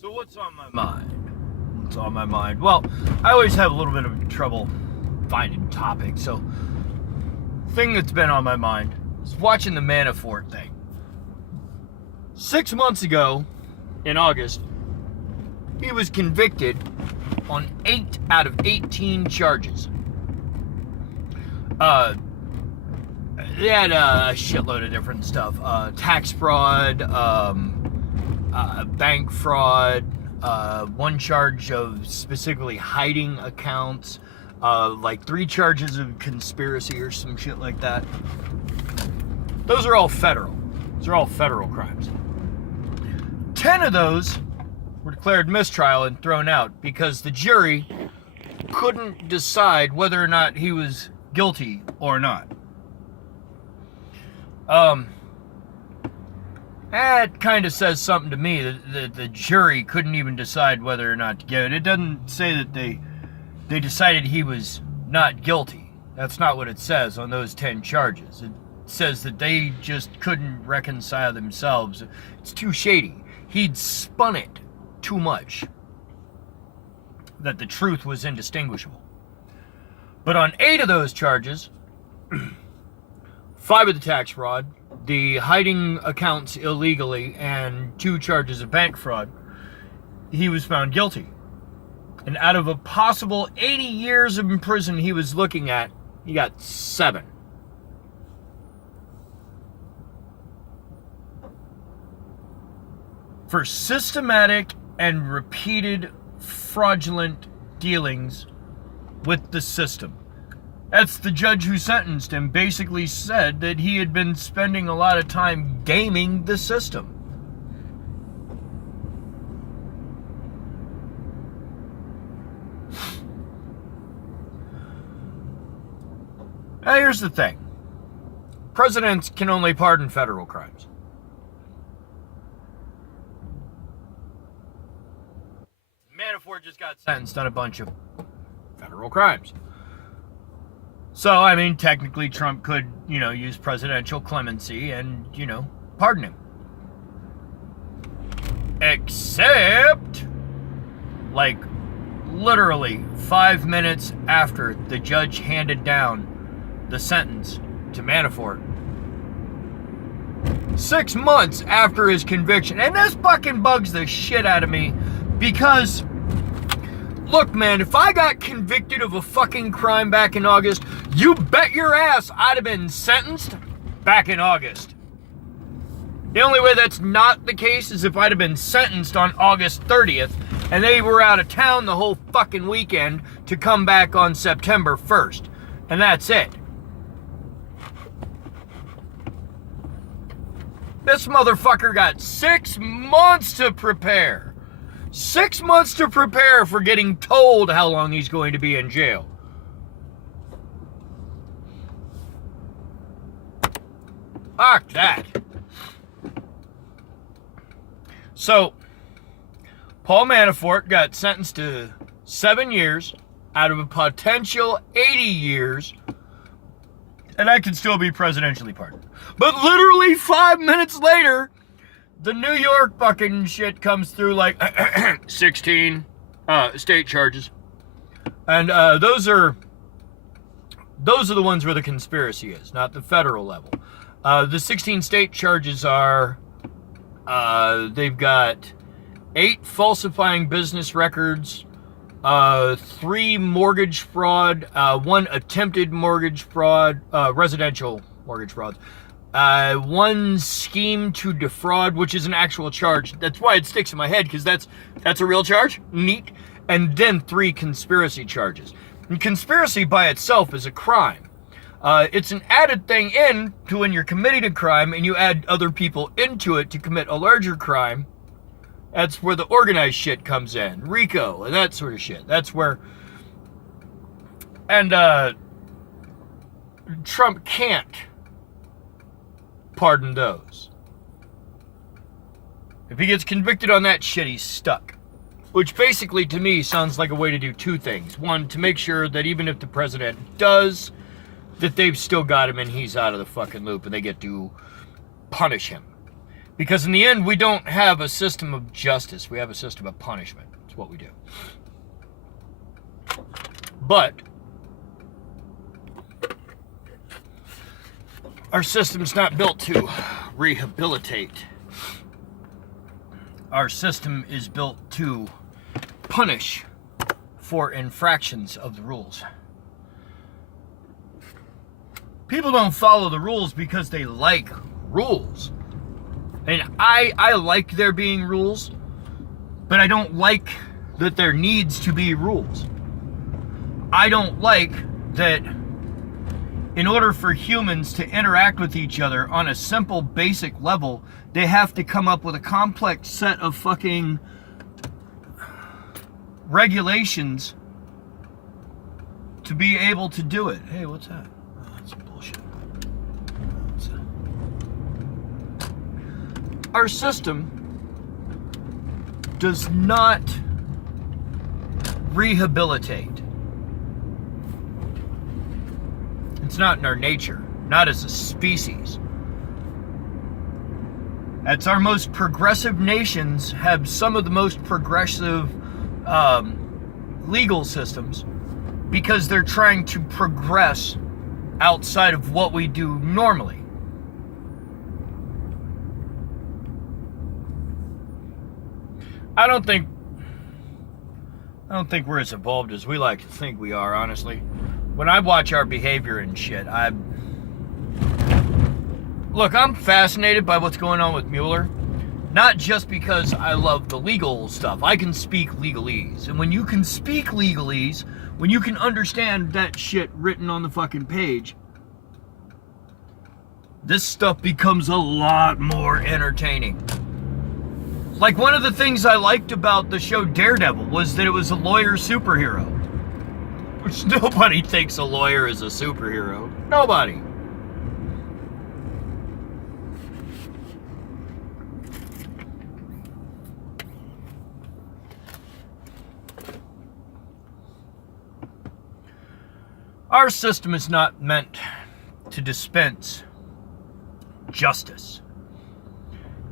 So what's on my mind? What's on my mind? Well, I always have a little bit of trouble finding topics. So, thing that's been on my mind is watching the Manafort thing. 6 months ago, in August, he was convicted on 8 out of 18 charges. They had a shitload of different stuff. Tax fraud, bank fraud, one charge of specifically hiding accounts, like 3 charges of conspiracy or some shit like that. Those are all federal. Those are all federal crimes. 10 of those were declared mistrial and thrown out because the jury couldn't decide whether or not he was guilty or not. That kind of says something to me that the jury couldn't even decide whether or not to give it. It doesn't say that they decided he was not guilty. That's not what it says on those 10 charges. It says that they just couldn't reconcile themselves. It's too shady. He'd spun it too much, that the truth was indistinguishable. But on 8 of those charges, 5 of the tax fraud, the hiding accounts illegally, and 2 charges of bank fraud, he was found guilty. And out of a possible 80 years in prison he was looking at, he got 7. For systematic and repeated fraudulent dealings with the system. That's the judge who sentenced him basically said that he had been spending a lot of time gaming the system. Now here's the thing. Presidents can only pardon federal crimes. Manafort just got sentenced on a bunch of federal crimes. So, I mean, technically Trump could, use presidential clemency and, pardon him. Except, like, literally 5 minutes after the judge handed down the sentence to Manafort. 6 months after his conviction. And this fucking bugs the shit out of me because, look, man, if I got convicted of a fucking crime back in August, you bet your ass I'd have been sentenced back in August. The only way that's not the case is if I'd have been sentenced on August 30th and they were out of town the whole fucking weekend to come back on September 1st. And that's it. This motherfucker got 6 months to prepare. 6 months to prepare for getting told how long he's going to be in jail. Fuck that. So, Paul Manafort got sentenced to 7 years out of a potential 80 years, and I can still be presidentially pardoned. But literally 5 minutes later, the New York fucking shit comes through like 16 state charges. And those are the ones where the conspiracy is, not the federal level. The 16 state charges are, they've got 8 falsifying business records, 3 mortgage fraud, 1 attempted mortgage fraud, residential mortgage frauds. 1 scheme to defraud, which is an actual charge. That's why it sticks in my head, because that's a real charge. Neat. And then 3 conspiracy charges. And conspiracy by itself is a crime. It's an added thing in to when you're committing a crime and you add other people into it to commit a larger crime. That's where the organized shit comes in. RICO and that sort of shit. That's where... And Trump can't pardon those. If he gets convicted on that shit, he's stuck. Which basically, to me, sounds like a way to do 2 things. 1, to make sure that even if the president does, that they've still got him and he's out of the fucking loop and they get to punish him. Because in the end, we don't have a system of justice. We have a system of punishment. That's what we do. But our system's not built to rehabilitate. Our system is built to punish for infractions of the rules. People don't follow the rules because they like rules. And I like there being rules, but I don't like that there needs to be rules. I don't like that in order for humans to interact with each other on a simple, basic level, they have to come up with a complex set of fucking regulations to be able to do it. Hey, what's that? Oh, that's some bullshit. Our system does not rehabilitate. It's not in our nature, not as a species. That's our most progressive nations have some of the most progressive legal systems because they're trying to progress outside of what we do normally. I don't think we're as evolved as we like to think we are, honestly. When I watch our behavior and shit, look, I'm fascinated by what's going on with Mueller. Not just because I love the legal stuff. I can speak legalese. And when you can speak legalese, when you can understand that shit written on the fucking page, this stuff becomes a lot more entertaining. Like, one of the things I liked about the show Daredevil was that it was a lawyer superhero. Which nobody thinks a lawyer is a superhero. Nobody. Our system is not meant to dispense justice.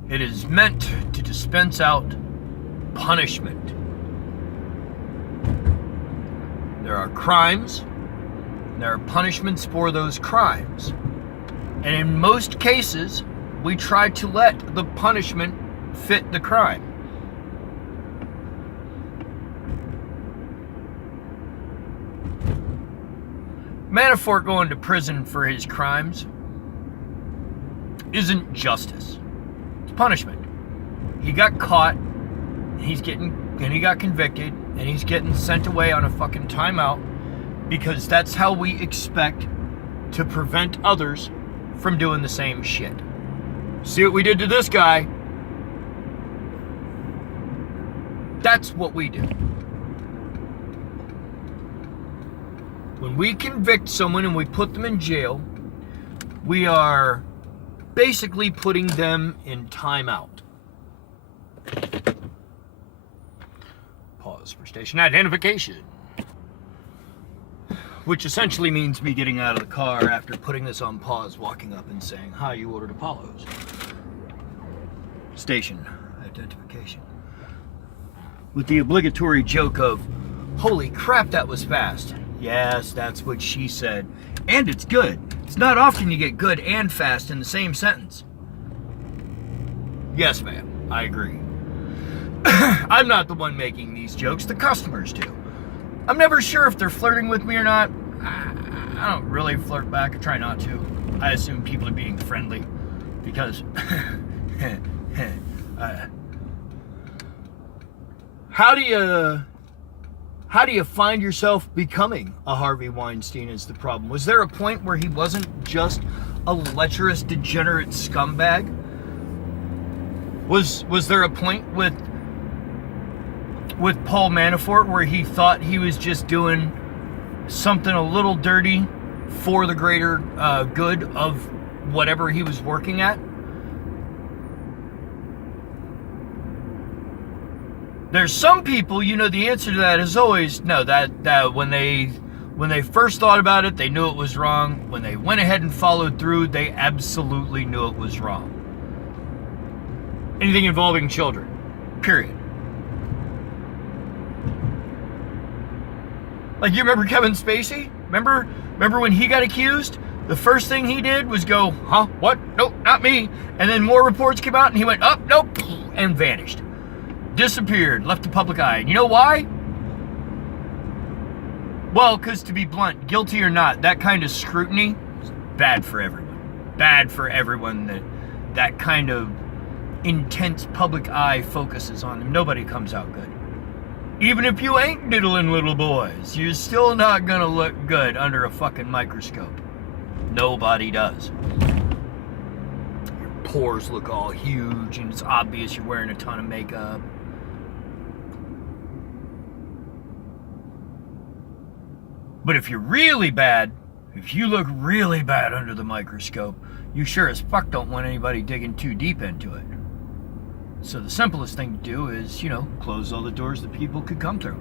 It is meant to dispense out punishment. There are crimes, and there are punishments for those crimes. And in most cases, we try to let the punishment fit the crime. Manafort going to prison for his crimes isn't justice. It's punishment. He got caught, he got convicted, and he's getting sent away on a fucking timeout because that's how we expect to prevent others from doing the same shit. See what we did to this guy? That's what we do. When we convict someone and we put them in jail, we are basically putting them in timeout. Pause for station identification. Which essentially means me getting out of the car after putting this on pause, walking up and saying, "Hi, you ordered Apollos." Station identification. With the obligatory joke of, "Holy crap, that was fast." Yes, that's what she said. And it's good. It's not often you get good and fast in the same sentence. Yes, ma'am. I agree. I'm not the one making these jokes. The customers do. I'm never sure if they're flirting with me or not. I don't really flirt back. I try not to. I assume people are being friendly because how do you find yourself becoming a Harvey Weinstein is the problem. Was there a point where he wasn't just a lecherous, degenerate scumbag? Was there a point with Paul Manafort where he thought he was just doing something a little dirty for the greater good of whatever he was working at? There's some people, the answer to that is always no. That when they first thought about it, they knew it was wrong. When they went ahead and followed through, they absolutely knew it was wrong. anything involving children. Period. Like, you remember Kevin Spacey? Remember when he got accused? The first thing he did was go, huh? What? Nope, not me. And then more reports came out and he went, oh, nope, and vanished. Disappeared, left the public eye. And you know why? Well, because to be blunt, guilty or not, that kind of scrutiny is bad for everyone. Bad for everyone that kind of intense public eye focuses on them. Nobody comes out good. Even if you ain't diddling little boys, you're still not gonna look good under a fucking microscope. Nobody does. Your pores look all huge and it's obvious you're wearing a ton of makeup. But if you're really bad, if you look really bad under the microscope, you sure as fuck don't want anybody digging too deep into it. So the simplest thing to do is, close all the doors that people could come through.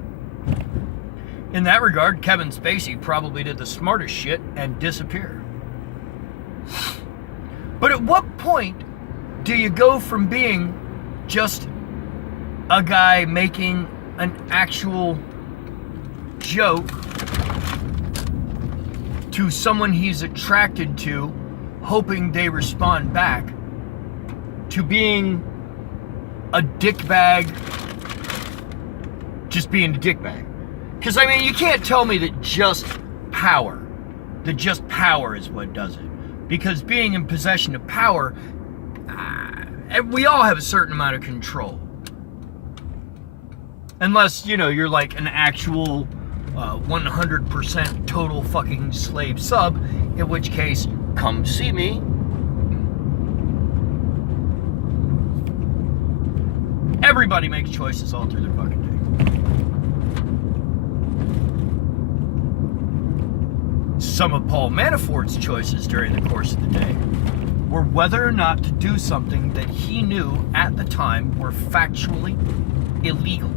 In that regard, Kevin Spacey probably did the smartest shit and disappear. But at what point do you go from being just a guy making an actual joke to someone he's attracted to, hoping they respond back, to being a dickbag, just being a dickbag? Because, you can't tell me that just power is what does it. Because being in possession of power, we all have a certain amount of control. Unless, you're like an actual 100% total fucking slave sub, in which case, come see me. Everybody makes choices all through their fucking day. Some of Paul Manafort's choices during the course of the day were whether or not to do something that he knew at the time were factually illegal.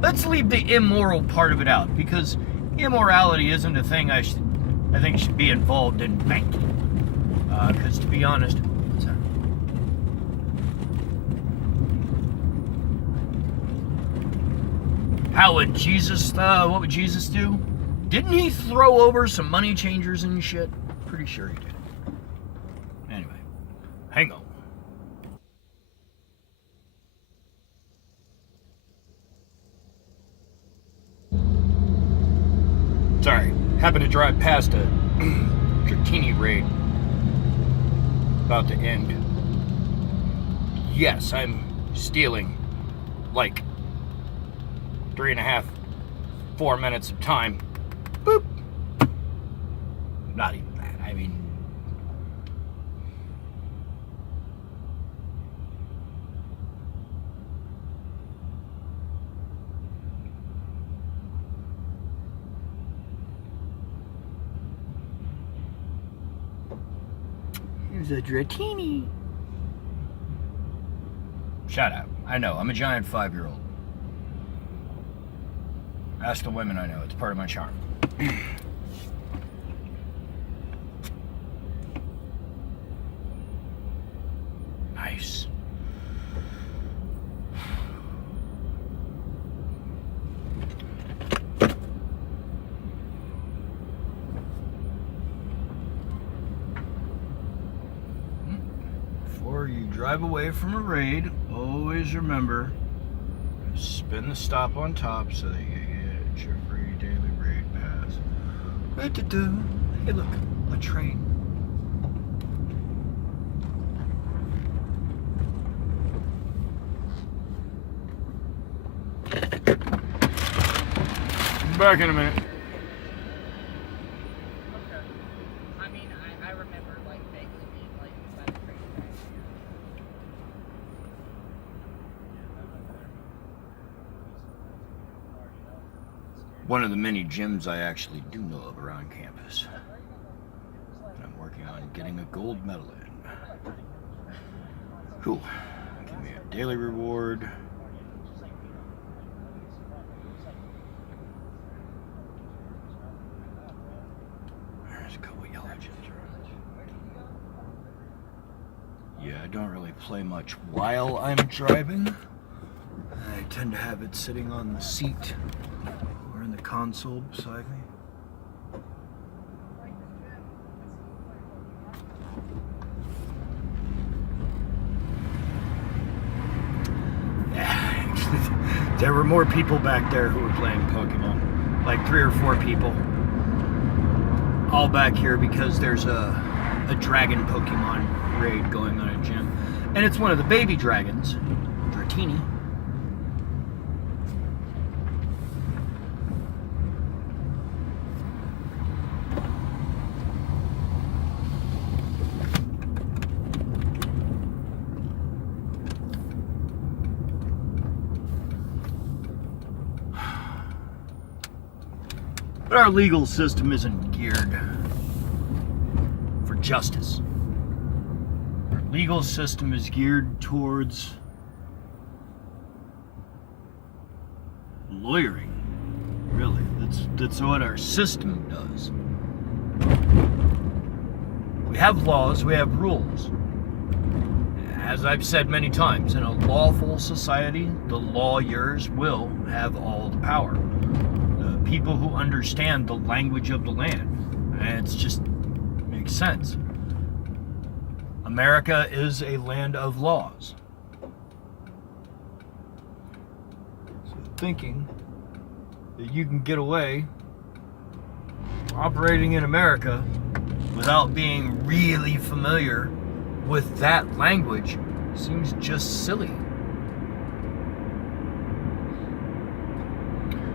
Let's leave the immoral part of it out, because immorality isn't a thing I think should be involved in banking. Because to be honest, what's that? How would Jesus, what would Jesus do? Didn't he throw over some money changers and shit? Pretty sure he did. Anyway, hang on. Sorry, happened to drive past a Dratini raid. About to end. Yes, I'm stealing like 3.5, 4 minutes of time. Boop. Not even that. Here's a Dratini. Shout out. I know, I'm a giant 5-year-old. Ask the women I know, it's part of my charm. Nice. Before you drive away from a raid, always remember, spin the stop on top so that you get your free daily raid pass. Hey look, a train. Back in a minute. Okay. I remember like things being like inside the train track. One of the many gyms I actually do know of around campus. And I'm working on getting a gold medal in. Cool. Give me a daily reward. There's a couple yellow gyms around. Yeah, don't really play much while I'm driving. I tend to have it sitting on the seat or in the console beside me. There were more people back there who were playing Pokemon. Like 3 or 4 people. All back here because there's a dragon Pokemon raid going on at gym. And it's one of the baby dragons, Dratini. But our legal system isn't geared for justice. Our legal system is geared towards lawyering. Really, that's what our system does. We have laws, we have rules. As I've said many times, in a lawful society, the lawyers will have all the power. People who understand the language of the land. And it's just makes sense. America is a land of laws. So thinking that you can get away operating in America without being really familiar with that language seems just silly.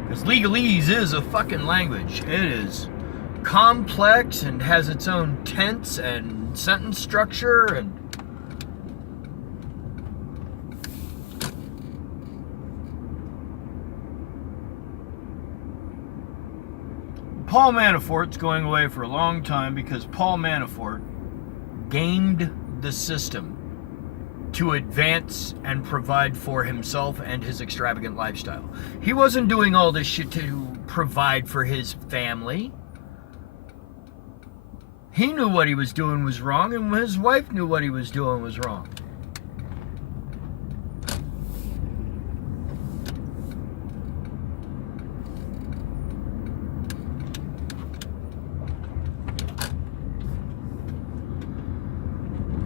Because legalese is a fucking language. It is complex and has its own tense and sentence structure and Paul Manafort's going away for a long time because Paul Manafort gamed the system to advance and provide for himself and his extravagant lifestyle. He wasn't doing all this shit to provide for his family. He knew what he was doing was wrong, and his wife knew what he was doing was wrong.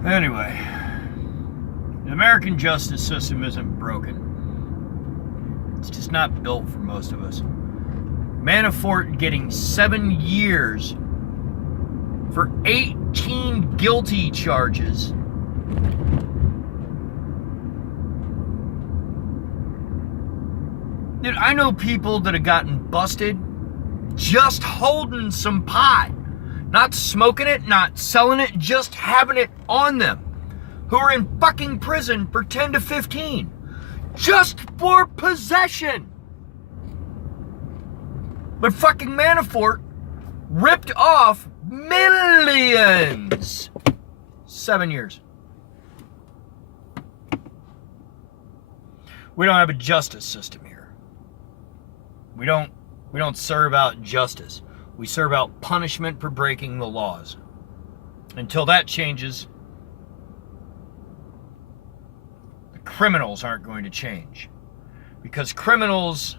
Anyway, the American justice system isn't broken. It's just not built for most of us. Manafort getting 7 years for 18 guilty charges. Dude, I know people that have gotten busted just holding some pot. Not smoking it, not selling it, just having it on them. Who are in fucking prison for 10 to 15. Just for possession. But fucking Manafort ripped off millions. 7 years. We don't have a justice system here. We don't serve out justice. We serve out punishment for breaking the laws. Until that changes, the criminals aren't going to change. Because criminals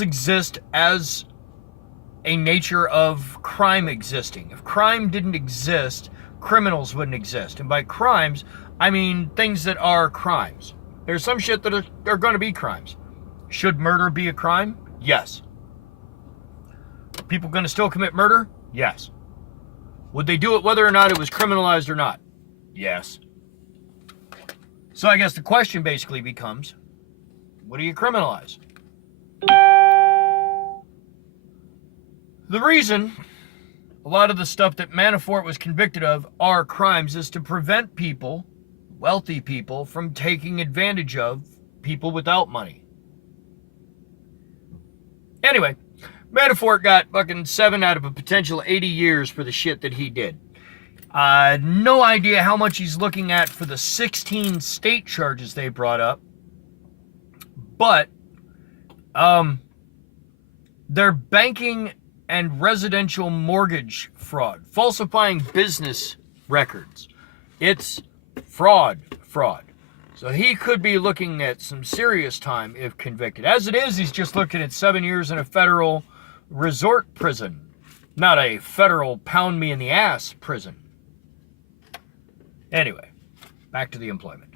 exist as a nature of crime existing. If crime didn't exist, criminals wouldn't exist. And by crimes, I mean things that are crimes. There's some shit that are going to be crimes. Should murder be a crime? Yes. Are people going to still commit murder? Yes. Would they do it whether or not it was criminalized or not? Yes. So I guess the question basically becomes, what do you criminalize? The reason a lot of the stuff that Manafort was convicted of are crimes is to prevent people, wealthy people, from taking advantage of people without money. Anyway, Manafort got fucking 7 out of a potential 80 years for the shit that he did. No idea how much he's looking at for the 16 state charges they brought up. But, they're banking and residential mortgage fraud, falsifying business records, It's fraud. So he could be looking at some serious time if convicted. As it is, he's just looking at 7 years in a federal resort prison, not a federal pound me in the ass prison. Anyway, back to the employment.